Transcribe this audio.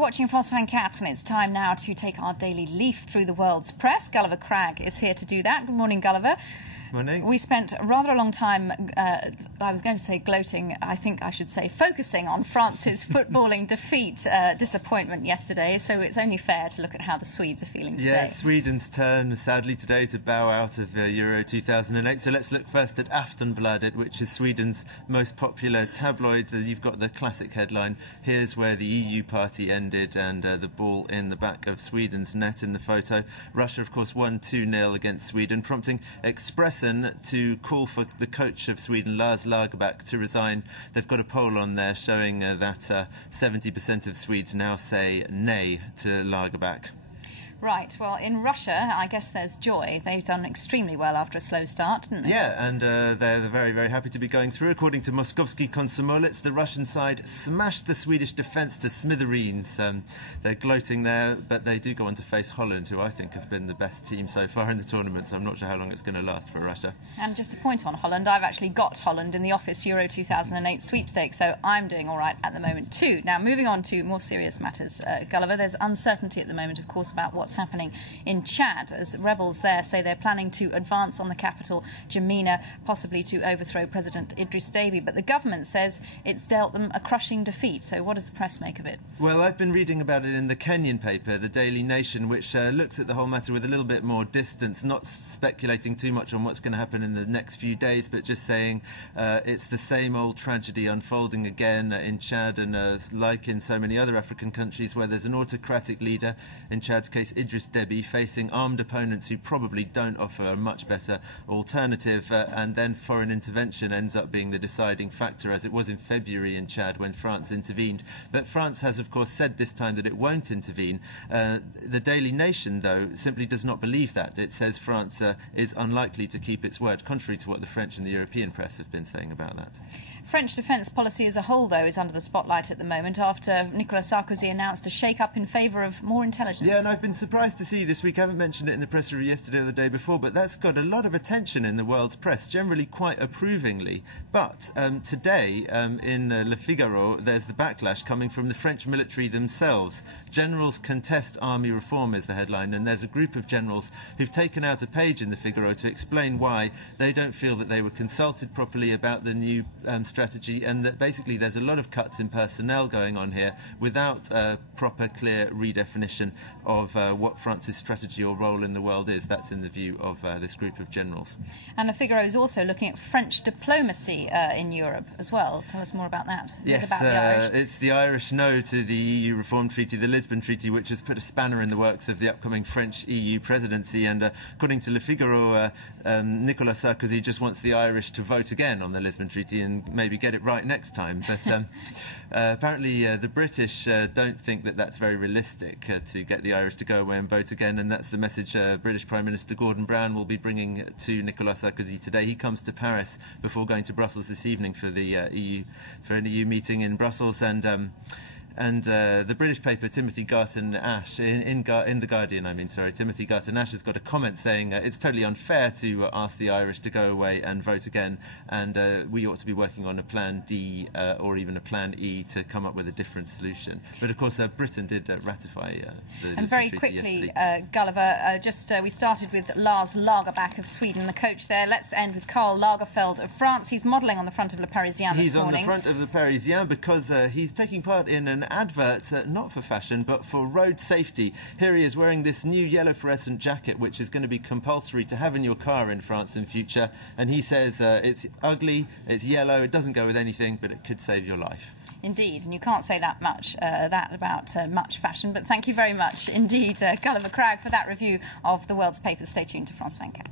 You're watching France 24 and it's time now to take our daily leaf through the world's press. Gulliver Cragg is here to do that. Good morning, Gulliver. Morning. We spent rather a long time, I was going to say gloating, I think I should say focusing on France's footballing defeat, disappointment yesterday, so it's only fair to look at how the Swedes are feeling today. Yeah, Sweden's turn, sadly, today to bow out of Euro 2008. So let's look first at Aftonbladet, which is Sweden's most popular tabloid. You've got the classic headline, "Here's where the EU party ended," and the ball in the back of Sweden's net in the photo. Russia, of course, won 2-0 against Sweden, prompting Expressen to call for the coach of Sweden, Lars Lagerback, to resign. They've got a poll on there showing that 70% of Swedes now say nay to Lagerback. Right, well, in Russia, I guess there's joy. They've done extremely well after a slow start, didn't they? Yeah, and they're very, very happy to be going through. According to Moskovsky Komsomolets, the Russian side smashed the Swedish defence to smithereens. They're gloating there, but they do go on to face Holland, who I think have been the best team so far in the tournament, so I'm not sure how long it's going to last for Russia. And just a point on Holland, I've actually got Holland in the office Euro 2008 sweepstakes, so I'm doing all right at the moment too. Now, moving on to more serious matters, Gulliver, there's uncertainty at the moment, of course, about what's happening in Chad, as rebels there say they're planning to advance on the capital, N'Djamena, possibly to overthrow President Idris Deby. But the government says it's dealt them a crushing defeat. So what does the press make of it? Well, I've been reading about it in the Kenyan paper, the Daily Nation, which looks at the whole matter with a little bit more distance, not speculating too much on what's going to happen in the next few days, but just saying it's the same old tragedy unfolding again in Chad, and like in so many other African countries where there's an autocratic leader, in Chad's case Idris Deby, facing armed opponents who probably don't offer a much better alternative, and then foreign intervention ends up being the deciding factor, as it was in February in Chad when France intervened. But France has, of course, said this time that it won't intervene. The Daily Nation, though, simply does not believe that. It says France is unlikely to keep its word, contrary to what the French and the European press have been saying about that. French defence policy as a whole, though, is under the spotlight at the moment after Nicolas Sarkozy announced a shake-up in favour of more intelligence. Yeah, and I've been surprised to see this week, I haven't mentioned it in the press review yesterday or the day before, but that's got a lot of attention in the world's press, generally quite approvingly. But today, in Le Figaro, there's the backlash coming from the French military themselves. Generals contest army reform is the headline, and there's a group of generals who've taken out a page in the Figaro to explain why they don't feel that they were consulted properly about the new strategy, and that basically there's a lot of cuts in personnel going on here without a proper, clear redefinition of what France's strategy or role in the world is. That's in the view of this group of generals. And Le Figaro is also looking at French diplomacy in Europe as well. Tell us more about that. Yes, about the Irish? It's the Irish no to the EU reform treaty, the Lisbon Treaty, which has put a spanner in the works of the upcoming French EU presidency. And according to Le Figaro, Nicolas Sarkozy just wants the Irish to vote again on the Lisbon Treaty and maybe get it right next time. But apparently the British don't think that that's very realistic, to get the Irish to go away and vote again, and that's the message British Prime Minister Gordon Brown will be bringing to Nicolas Sarkozy today. He comes to Paris before going to Brussels this evening for the an EU meeting in Brussels, and the British paper Timothy Garton-Ash, in The Guardian, Timothy Garton-Ash has got a comment saying it's totally unfair to ask the Irish to go away and vote again, and we ought to be working on a plan D or even a plan E to come up with a different solution. But of course Britain did ratify the And very quickly, Gulliver, we started with Lars Lagerback of Sweden, the coach there. Let's end with Karl Lagerfeld of France. He's modelling on the front of Le Parisien this morning. He's on the front of Le Parisien because he's taking part in an advert, not for fashion, but for road safety. Here he is wearing this new yellow fluorescent jacket, which is going to be compulsory to have in your car in France in future. And he says it's ugly, it's yellow, it doesn't go with anything, but it could save your life. Indeed, and you can't say that much about much fashion, but thank you very much indeed, Gulliver Cragg, for that review of the world's papers. Stay tuned to France 24.